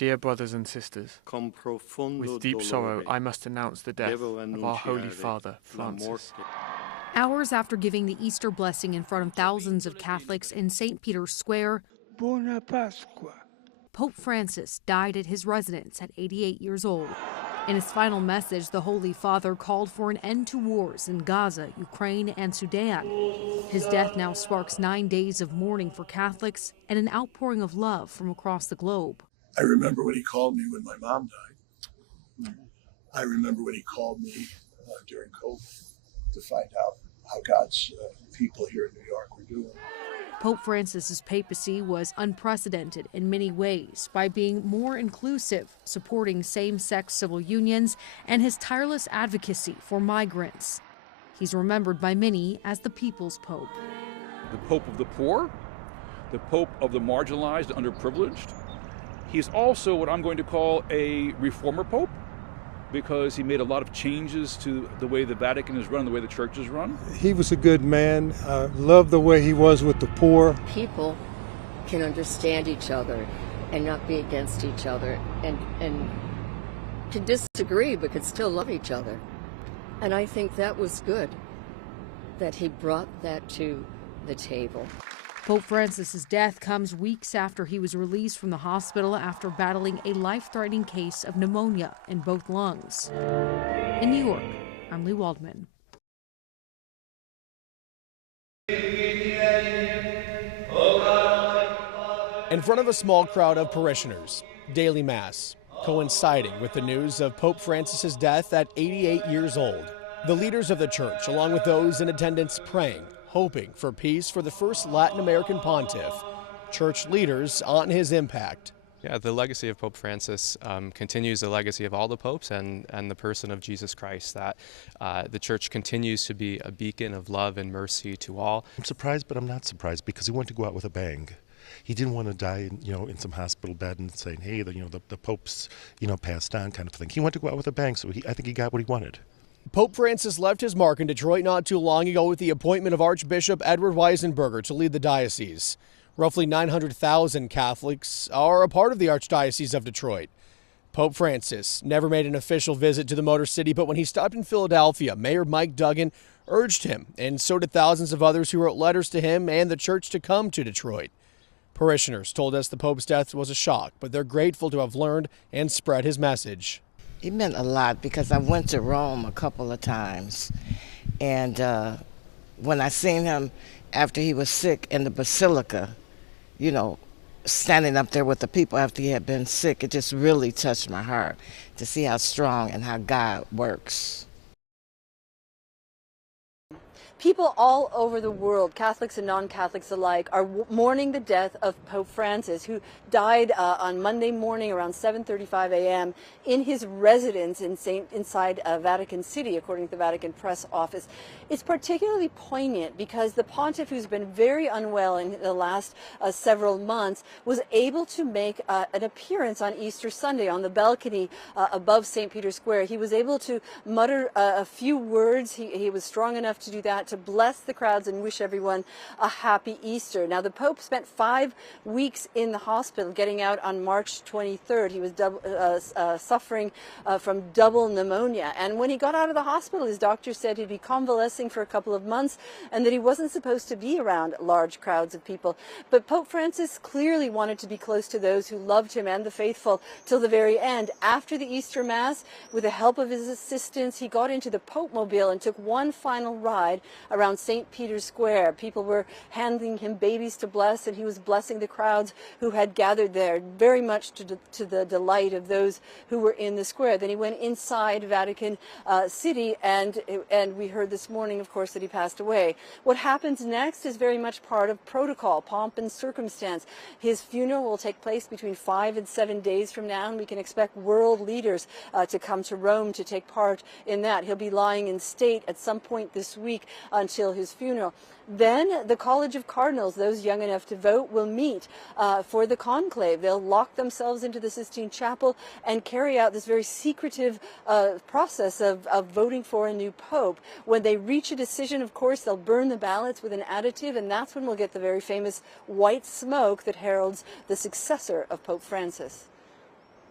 Dear brothers and sisters, with deep sorrow I must announce the death of our Holy Father, Francis. Hours after giving the Easter blessing in front of thousands of Catholics in St. Peter's Square, Buona Pasqua. Pope Francis died at his residence at 88 years old. In his final message, the Holy Father called for an end to wars in Gaza, Ukraine, and Sudan. His death now sparks 9 days of mourning for Catholics and an outpouring of love from across the globe. I remember when he called me when my mom died. I remember when he called me during COVID to find out how God's people here in New York were doing. Pope Francis's papacy was unprecedented in many ways by being more inclusive, supporting same-sex civil unions, and his tireless advocacy for migrants. He's remembered by many as the People's Pope. The Pope of the poor, the Pope of the marginalized, underprivileged. He's also what I'm going to call a reformer Pope, because he made a lot of changes to the way the Vatican is run, the way the church is run. He was a good man. Loved the way he was with the poor. People can understand each other and not be against each other and can disagree but can still love each other. And I think that was good, that he brought that to the table. Pope Francis's death comes weeks after he was released from the hospital after battling a life-threatening case of pneumonia in both lungs. In New York, I'm Lee Waldman. In front of a small crowd of parishioners, daily mass, coinciding with the news of Pope Francis's death at 88 years old. The leaders of the church, along with those in attendance, praying, hoping for peace for the first Latin American pontiff. Church leaders on his impact. Yeah, the legacy of Pope Francis continues the legacy of all the popes and the person of Jesus Christ, that the church continues to be a beacon of love and mercy to all. I'm surprised, but I'm not surprised, because he wanted to go out with a bang. He didn't want to die, in some hospital bed and saying, hey, the Pope's, passed on kind of thing. He wanted to go out with a bang, so I think he got what he wanted. Pope Francis left his mark in Detroit not too long ago with the appointment of Archbishop Edward Weisenberger to lead the diocese. Roughly 900,000 Catholics are a part of the Archdiocese of Detroit. Pope Francis never made an official visit to the Motor City, but when he stopped in Philadelphia, Mayor Mike Duggan urged him, and so did thousands of others who wrote letters to him and the church to come to Detroit. Parishioners told us the Pope's death was a shock, but they're grateful to have learned and spread his message. It meant a lot because I went to Rome a couple of times, and when I seen him after he was sick in the Basilica, standing up there with the people after he had been sick, it just really touched my heart to see how strong and how God works. People all over the world, Catholics and non-Catholics alike, are mourning the death of Pope Francis, who died on Monday morning around 7:35 a.m. in his residence inside Vatican City, according to the Vatican press office. It's particularly poignant because the pontiff, who's been very unwell in the last several months, was able to make an appearance on Easter Sunday on the balcony above St. Peter's Square. He was able to mutter a few words. He was strong enough to do that, to bless the crowds and wish everyone a happy Easter. Now, the Pope spent 5 weeks in the hospital, getting out on March 23rd. He was suffering from double pneumonia. And when he got out of the hospital, his doctor said he'd be convalescing for a couple of months and that he wasn't supposed to be around large crowds of people. But Pope Francis clearly wanted to be close to those who loved him and the faithful till the very end. After the Easter Mass, with the help of his assistants, he got into the Pope Mobile and took one final ride around St. Peter's Square. People were handing him babies to bless, and he was blessing the crowds who had gathered there, very much to the delight of those who were in the square. Then he went inside Vatican City, and we heard this morning, of course, that he passed away. What happens next is very much part of protocol, pomp and circumstance. His funeral will take place between 5 and 7 days from now, and we can expect world leaders to come to Rome to take part in that. He'll be lying in state at some point this week until his funeral. Then the College of Cardinals, those young enough to vote, will meet for the conclave. They'll lock themselves into the Sistine Chapel and carry out this very secretive process of voting for a new pope. When they reach a decision, of course, they'll burn the ballots with an additive, and that's when we'll get the very famous white smoke that heralds the successor of Pope Francis.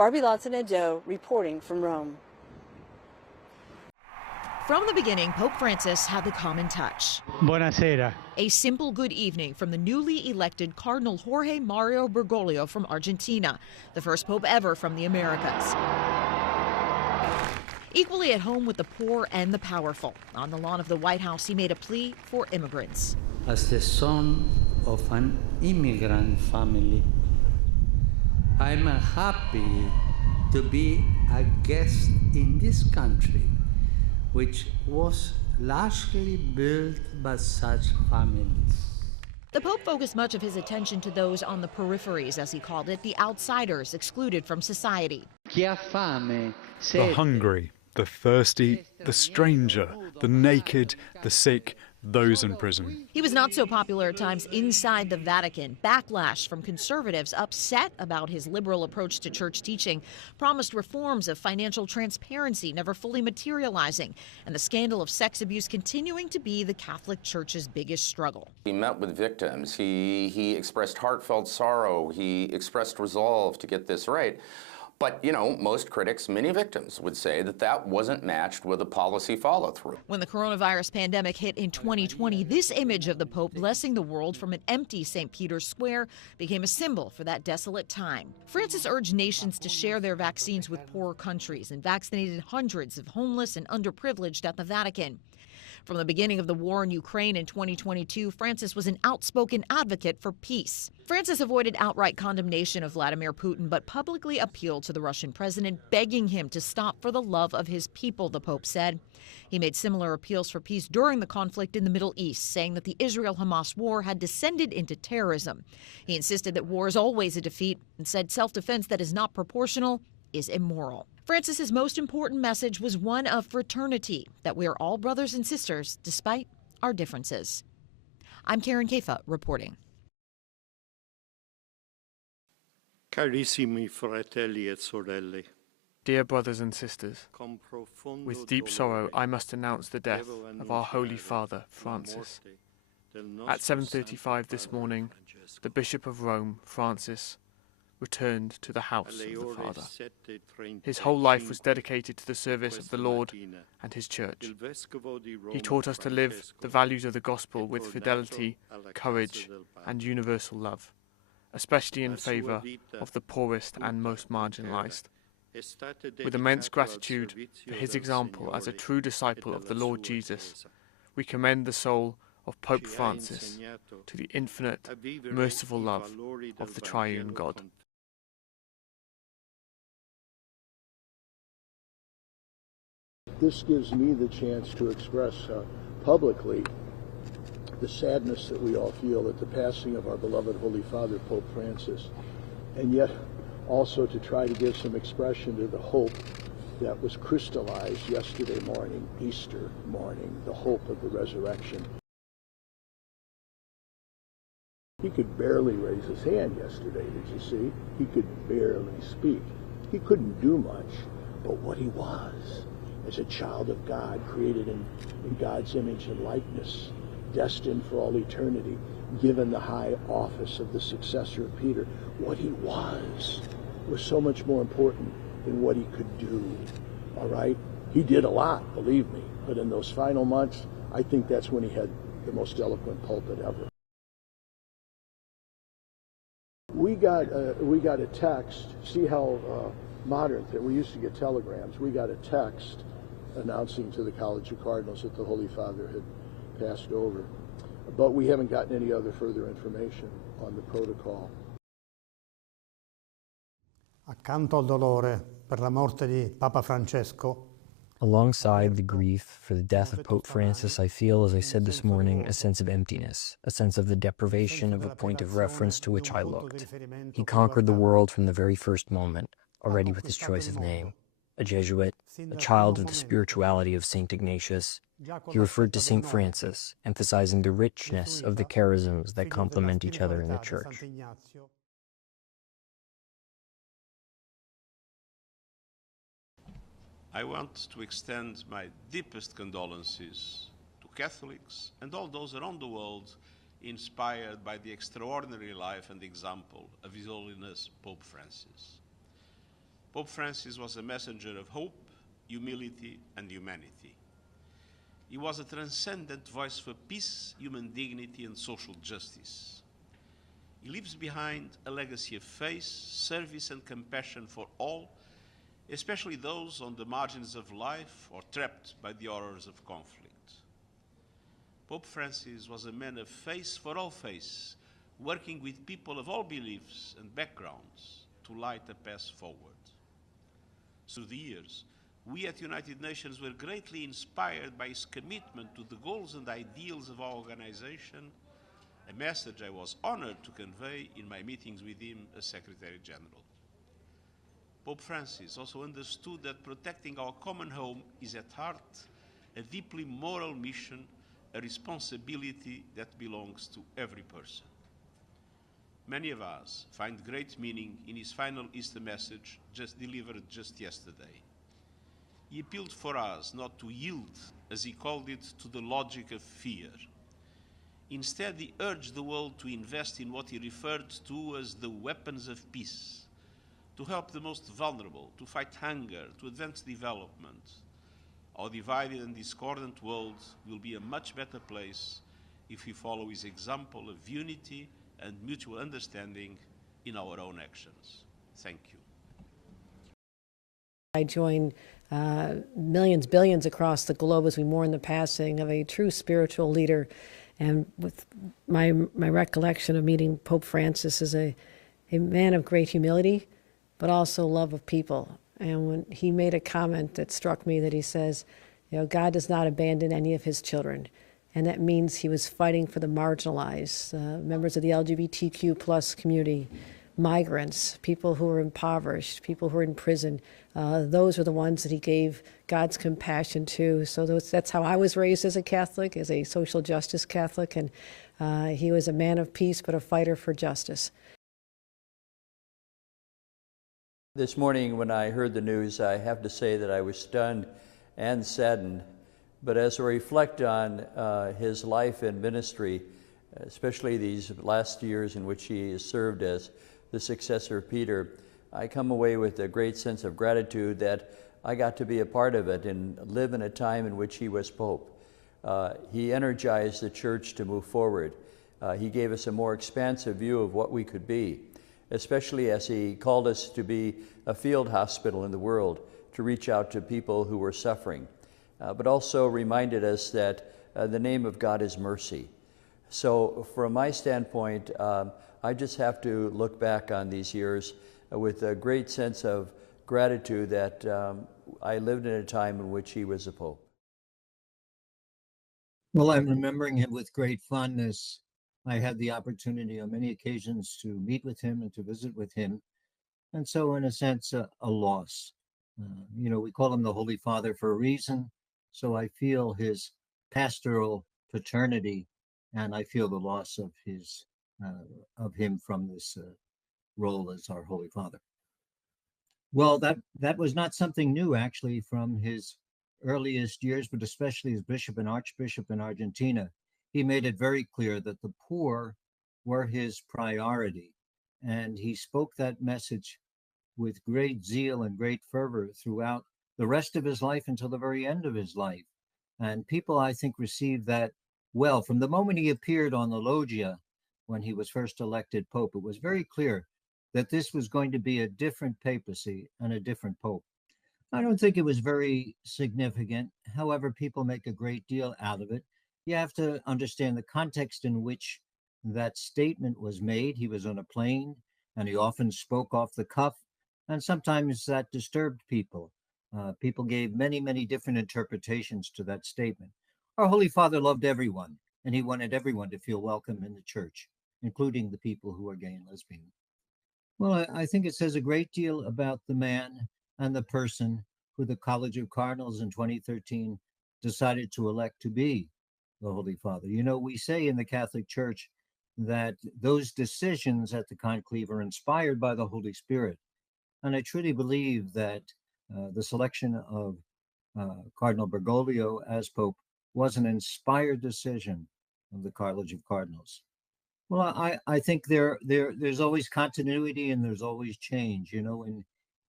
Barbie Latzanedo reporting from Rome. From the beginning, Pope Francis had the common touch. Buonasera. A simple good evening from the newly elected Cardinal Jorge Mario Bergoglio from Argentina, the first pope ever from the Americas. Equally at home with the poor and the powerful. On the lawn of the White House, he made a plea for immigrants. As the son of an immigrant family, I'm happy to be a guest in this country, which was largely built by such families. The Pope focused much of his attention to those on the peripheries, as he called it, the outsiders excluded from society. Chi ha fame, The sete. hungry, the thirsty, the stranger, the naked, the sick, those in prison. He was not so popular at times inside the Vatican. Backlash from conservatives upset about his liberal approach to church teaching, promised reforms of financial transparency never fully materializing, and the scandal of sex abuse continuing to be the Catholic Church's biggest struggle. He met with victims. He expressed heartfelt sorrow. He expressed resolve to get this right. But, you know, most critics, many victims, would say that that wasn't matched with a policy follow-through. When the coronavirus pandemic hit in 2020, this image of the Pope blessing the world from an empty St. Peter's Square became a symbol for that desolate time. Francis urged nations to share their vaccines with poorer countries and vaccinated hundreds of homeless and underprivileged at the Vatican. From the beginning of the war in Ukraine in 2022, Francis was an outspoken advocate for peace. Francis avoided outright condemnation of Vladimir Putin, but publicly appealed to the Russian president, begging him to stop for the love of his people, the Pope said. He made similar appeals for peace during the conflict in the Middle East, saying that the Israel-Hamas war had descended into terrorism. He insisted that war is always a defeat and said self-defense that is not proportional is immoral. Francis's most important message was one of fraternity, that we are all brothers and sisters despite our differences. I'm Karen Kefa reporting. Carissimi fratelli e sorelle. Dear brothers and sisters, with deep sorrow I must announce the death of our Holy Father, Francis. At 7:35 this morning, the Bishop of Rome, Francis, returned to the house of the Father. His whole life was dedicated to the service of the Lord and His Church. He taught us to live the values of the Gospel with fidelity, courage, and universal love, especially in favour of the poorest and most marginalised. With immense gratitude for his example as a true disciple of the Lord Jesus, we commend the soul of Pope Francis to the infinite, merciful love of the triune God. This gives me the chance to express publicly the sadness that we all feel at the passing of our beloved Holy Father, Pope Francis, and yet also to try to give some expression to the hope that was crystallized yesterday morning, Easter morning, the hope of the resurrection. He could barely raise his hand yesterday, did you see? He could barely speak. He couldn't do much, but what he was, as a child of God, created in God's image and likeness, destined for all eternity, given the high office of the successor of Peter, what he was so much more important than what he could do, all right? He did a lot, believe me, but in those final months, I think that's when he had the most eloquent pulpit ever. We got a text, see how modern, we used to get telegrams. We got a text announcing to the College of Cardinals that the Holy Father had passed over. But we haven't gotten any other further information on the protocol. Accanto al dolore per la morte di Papa Francesco, alongside the grief for the death of Pope Francis, I feel, as I said this morning, a sense of emptiness, a sense of the deprivation of a point of reference to which I looked. He conquered the world from the very first moment, already with his choice of name. A Jesuit, a child of the spirituality of St. Ignatius, he referred to St. Francis, emphasizing the richness of the charisms that complement each other in the Church. I want to extend my deepest condolences to Catholics and all those around the world inspired by the extraordinary life and example of His Holiness Pope Francis. Pope Francis was a messenger of hope, humility, and humanity. He was a transcendent voice for peace, human dignity, and social justice. He leaves behind a legacy of faith, service, and compassion for all, especially those on the margins of life or trapped by the horrors of conflict. Pope Francis was a man of faith for all faiths, working with people of all beliefs and backgrounds to light a path forward. Through the years, we at United Nations were greatly inspired by his commitment to the goals and ideals of our organization, a message I was honored to convey in my meetings with him as Secretary General. Pope Francis also understood that protecting our common home is at heart a deeply moral mission, a responsibility that belongs to every person. Many of us find great meaning in his final Easter message delivered just yesterday. He appealed for us not to yield, as he called it, to the logic of fear. Instead, he urged the world to invest in what he referred to as the weapons of peace, to help the most vulnerable, to fight hunger, to advance development. Our divided and discordant world will be a much better place if we follow his example of unity and mutual understanding in our own actions. Thank you. I join millions, billions across the globe as we mourn the passing of a true spiritual leader. And with my recollection of meeting Pope Francis as a man of great humility, but also love of people. And when he made a comment that struck me, that he says, you know, God does not abandon any of his children. And that means he was fighting for the marginalized, members of the LGBTQ plus community, migrants, people who are impoverished, people who are in prison. Those are the ones that he gave God's compassion to. So that's how I was raised as a Catholic, as a social justice Catholic. And he was a man of peace, but a fighter for justice. This morning when I heard the news, I have to say that I was stunned and saddened. But as I reflect on his life and ministry, especially these last years in which he has served as the successor of Peter, I come away with a great sense of gratitude that I got to be a part of it and live in a time in which he was Pope. He energized the church to move forward. He gave us a more expansive view of what we could be, especially as he called us to be a field hospital in the world, to reach out to people who were suffering. But also reminded us that the name of God is mercy. So from my standpoint, I just have to look back on these years with a great sense of gratitude that I lived in a time in which he was a pope. Well, I'm remembering him with great fondness. I had the opportunity on many occasions to meet with him and to visit with him. And so in a sense, a loss. You know, we call him the Holy Father for a reason. So I feel his pastoral paternity, and I feel the loss of him from this role as our Holy Father. Well, that was not something new, actually, from his earliest years, but especially as bishop and archbishop in Argentina. He made it very clear that the poor were his priority, and he spoke that message with great zeal and great fervor throughout the rest of his life until the very end of his life. And people, I think, received that well. From the moment he appeared on the loggia when he was first elected Pope, it was very clear that this was going to be a different papacy and a different Pope. I don't think it was very significant. However, people make a great deal out of it. You have to understand the context in which that statement was made. He was on a plane, and he often spoke off the cuff, and sometimes that disturbed people. People gave many, many different interpretations to that statement. Our Holy Father loved everyone, and he wanted everyone to feel welcome in the church, including the people who are gay and lesbian. Well, I think it says a great deal about the man and the person who the College of Cardinals in 2013 decided to elect to be the Holy Father. You know, we say in the Catholic Church that those decisions at the conclave are inspired by the Holy Spirit. And I truly believe that the selection of Cardinal Bergoglio as Pope was an inspired decision of the College of Cardinals. Well, I think there's always continuity and there's always change. You know,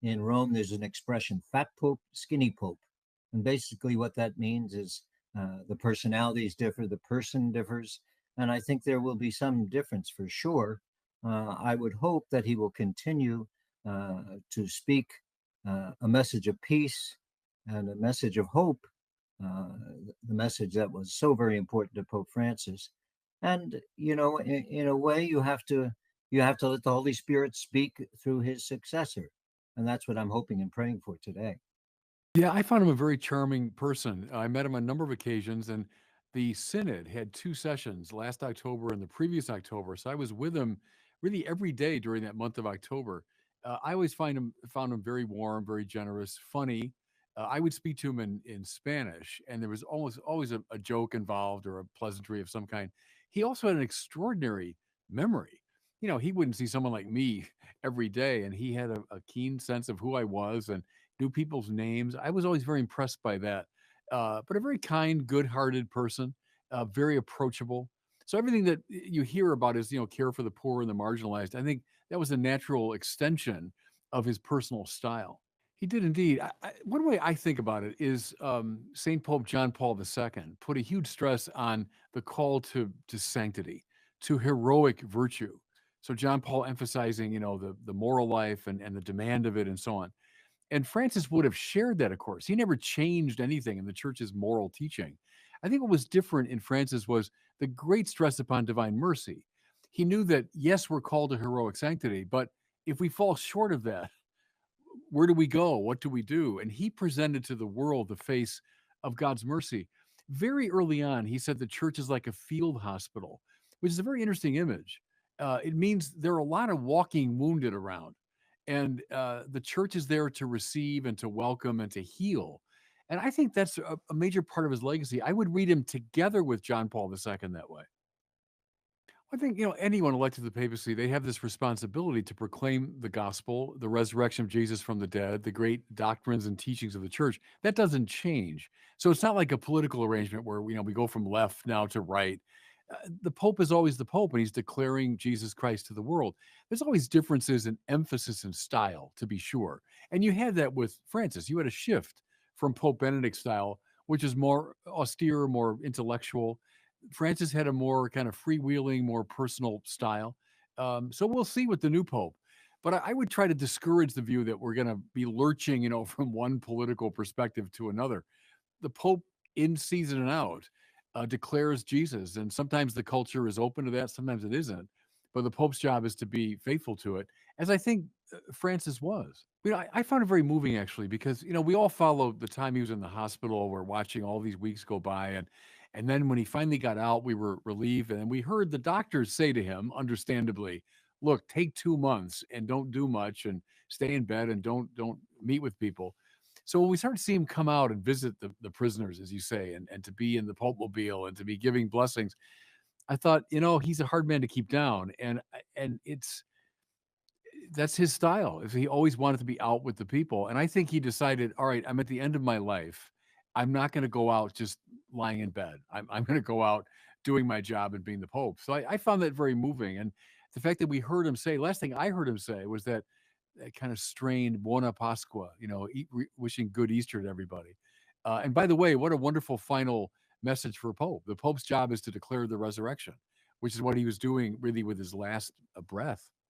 In Rome, there's an expression, fat pope, skinny pope. And basically what that means is the personalities differ, the person differs, and I think there will be some difference for sure. I would hope that he will continue to speak a message of peace and a message of hope, the message that was so very important to Pope Francis. And, you know, in a way, you have to let the Holy Spirit speak through his successor. And that's what I'm hoping and praying for today. Yeah, I found him a very charming person. I met him on a number of occasions, and the synod had 2 sessions, last October and the previous October. So I was with him really every day during that month of October. I always found him very warm, very generous, funny. I would speak to him in Spanish, and there was always a joke involved or a pleasantry of some kind. He also had an extraordinary memory. You know, he wouldn't see someone like me every day, and he had a keen sense of who I was and knew people's names. I was always very impressed by that. But a very kind, good-hearted person, very approachable. So everything that you hear about his, care for the poor and the marginalized, I think that was a natural extension of his personal style. He did indeed. One way I think about it is St. Pope John Paul II put a huge stress on the call to sanctity, to heroic virtue. So John Paul emphasizing, the moral life and the demand of it and so on. And Francis would have shared that, of course. He never changed anything in the church's moral teaching. I think what was different in Francis was the great stress upon divine mercy. He knew that, yes, we're called to heroic sanctity, but if we fall short of that, where do we go? What do we do? And he presented to the world the face of God's mercy. Very early on, he said the church is like a field hospital, which is a very interesting image. It means there are a lot of walking wounded around. And the church is there to receive and to welcome and to heal. And I think that's a major part of his legacy. I would read him together with John Paul II that way. I think, anyone elected to the papacy, they have this responsibility to proclaim the gospel, the resurrection of Jesus from the dead, the great doctrines and teachings of the church. That doesn't change. So it's not like a political arrangement where, we go from left now to right. The Pope is always the Pope, and he's declaring Jesus Christ to the world. There's always differences in emphasis and style, to be sure. And you had that with Francis. You had a shift from Pope Benedict's style, which is more austere, more intellectual. Francis had a more kind of freewheeling, more personal style. So we'll see with the new Pope. But I would try to discourage the view that we're going to be lurching, from one political perspective to another. The Pope, in season and out, declares Jesus. And sometimes the culture is open to that, sometimes it isn't. But the Pope's job is to be faithful to it, as I think Francis was. I found it very moving, actually, because, we all followed the time he was in the hospital. We're watching all these weeks go by. And then when he finally got out, we were relieved. And we heard the doctors say to him, understandably, look, take 2 months and don't do much and stay in bed and don't meet with people. So when we started to see him come out and visit the prisoners, as you say, and to be in the Pope Mobile and to be giving blessings, I thought, he's a hard man to keep down. And that's his style. He always wanted to be out with the people. And I think he decided, all right, I'm at the end of my life. I'm not going to go out just lying in bed. I'm going to go out doing my job and being the Pope. So I found that very moving. And the fact that we heard him say, last thing I heard him say was that kind of strained Buona Pasqua, wishing good Easter to everybody. And by the way, what a wonderful final message for a Pope. The Pope's job is to declare the resurrection, which is what he was doing really with his last breath.